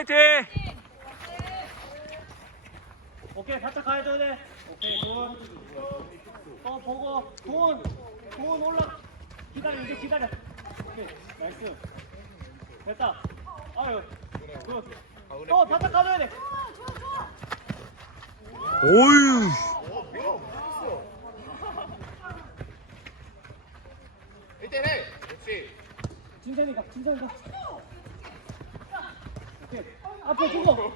화이팅! 오케이 살짝 가야줘야 돼 오케이 돈또 보고. 돈 돈 올라. 기다려 이제 기다려. 오케이 나이스. 됐다. 아유 굿 또 살짝 가줘야 돼. 오유. 일대해. 그렇지. 진선이 가 진선이 가 앞에 두고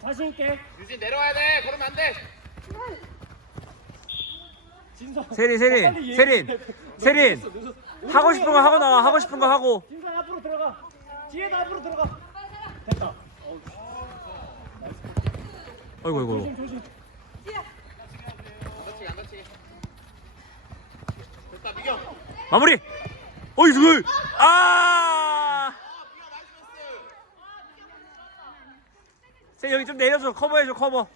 자신 있게 유진 내려와야 돼. 걸으면 안 돼. 진선 세린, 세린, 어, 빨리 얘기해. 세린, 너 세린. 늦었어, 늦었어. 하고 싶은 거 하고 나와. 하고 싶은 거 하고. 진선 앞으로 들어가 뒤에도 앞으로 들어가 됐다 어이구 어이구. 조심 조심 안 다치게 안 다치게. 됐다 미경. 마무리. 어이 둘. 아. 미경 나이스 패스. 세리 여기 좀 내려줘. 커버해줘 커버.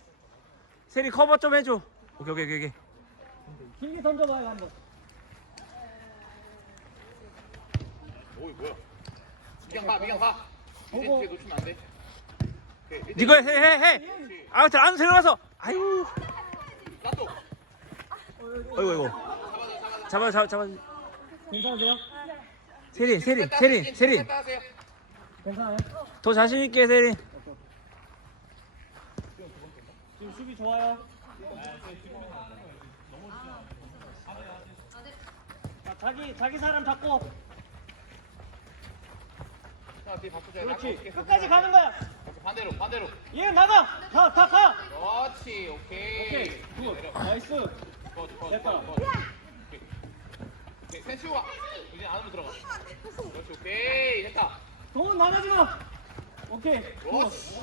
세리 커버 좀 해줘. 오케이 오케이 오케이. 길게 던져봐요 한번 오이 뭐야? 미경 가 미경 가. 이제 보고. 뒤에 놓치면 안 돼. 오케이, 일대 이거 해해 해. 아, 저 안으로 들어가서. 아유. 나또 어이구 어이구. 잡아 잡아 잡아. 괜찮으세요? 세린 세린 세린 세린. 괜찮아요? 더 자신 있게 세린. 지금 수비 좋아요. 자, 자기 자기 사람 잡고 자 뒤에 바꾸자. 그렇지 끝까지 가는 거야. 반대로 반대로. 얘 나가 가가 가. 그렇지 오케이. 오케이 굿 내려. 나이스. 됐다. 오케이. 오케이 센 치고 와. 유진 안으로 들어가. 그렇지 오케이 됐다. 돈 나가지 마. 오케이 굿. 그렇지.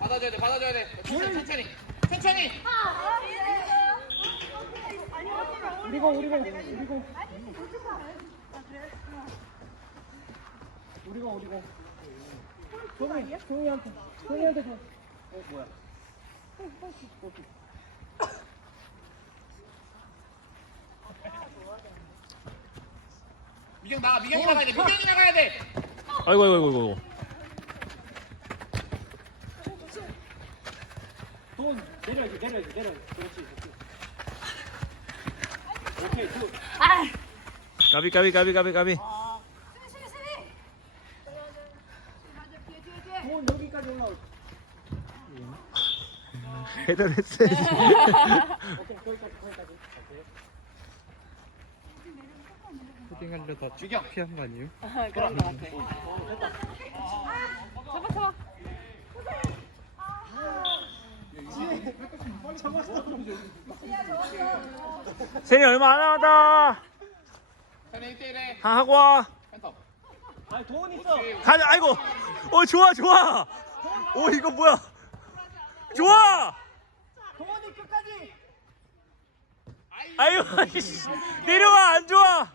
받아줘야 돼 받아줘야 돼. 천천히 천천히 천천히. 우리고 우리고 우리고 우리고 우리고. 종이 종이한테 종이한테 줘. 어 뭐야? 미경 나가 미경이 나가야 돼 미경이 나가야 돼. 아이고 아이고 아이고 아이고. 돈 내려야지 내려야지 내려야지. 그렇지 그렇지. 오케이 굿. 까비 까비 까비 까비 까비. 돈 여기까지 올라올. 해달했어야지. 오케이 거기까지 거기까지. 오케이. 푸딩 하려다 미경. 피한 거 아니에요? 그런 것 같아. 어. 잡아 잡아. 세린 얼마 안 남았다. 천천히 1대1해. 다 하고 와. 아니 돈 있어. 가자. 아이고. 어 좋아 좋아. 오 이거 뭐야? 좋아. 돈이 끝까지. 아유. 내려와 안 좋아.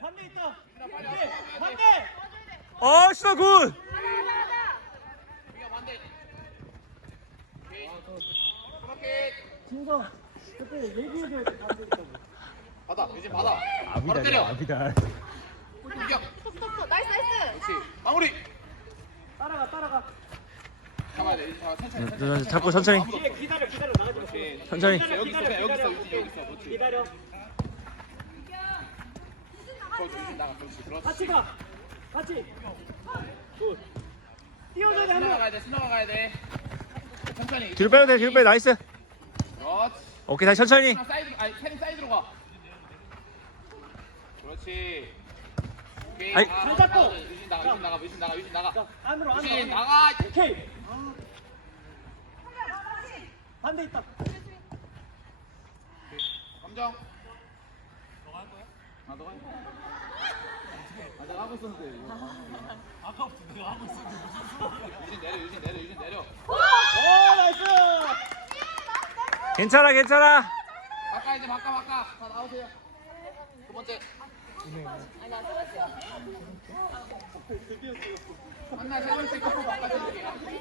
반대 있다. 반대. 반대. 어 신호 굿. 미경 반대. 오케이. 그렇게. 진서 그때 얘기해줘야 돼. 반대 있다고. 받아 유진 받아. 바로 때려. 아비다. 미경. 스톱 스톱. 나이스 나이스. 그렇지. 마무리. 따라가 따라가. 잡아야 돼. 자, 천천히. 저, 저, 잡고 천천히. 아무도 뒤에 없어. 기다려 기다려 나가지 마. 그렇지. 천천히. 여기 있어 기다려, 여기 있어 기다려. 유진 여기 있어 그렇지. 기다려. 그렇지 유진 나가 그렇지 그렇지. 같이 가. 같이. 굿. 뛰어줘야 돼 신나가 한번. 가야 돼 신나가 가야 돼. 천천히. 뒤로 빼도 돼. 뒤로 빼. 나이스. 오케이 다시 천천히. 하나 사이드 아니 캐리 사이드로 가. 그렇지. 오케이. 아이. 나가, 잘 잡고. 나가, 유진 나가 유진 나가 유진 나가 유진 나가. 자 안으로 안으로. 유진 안으로. 나가. 오케이. 반대 있다. 감정. 할 거야? 아 너가 할 거야? 아 내가 하고 있었는데. 아까부터 내가 하고 있었는데 무슨 유진 내려 유진 내려 유진 내려. 오 나이스. 괜찮아 괜찮아. 바꿔 이제 바꿔 바꿔. 다 나오세요. 두 번째. 한나 세 번째 거꾸 바꿔줄게요.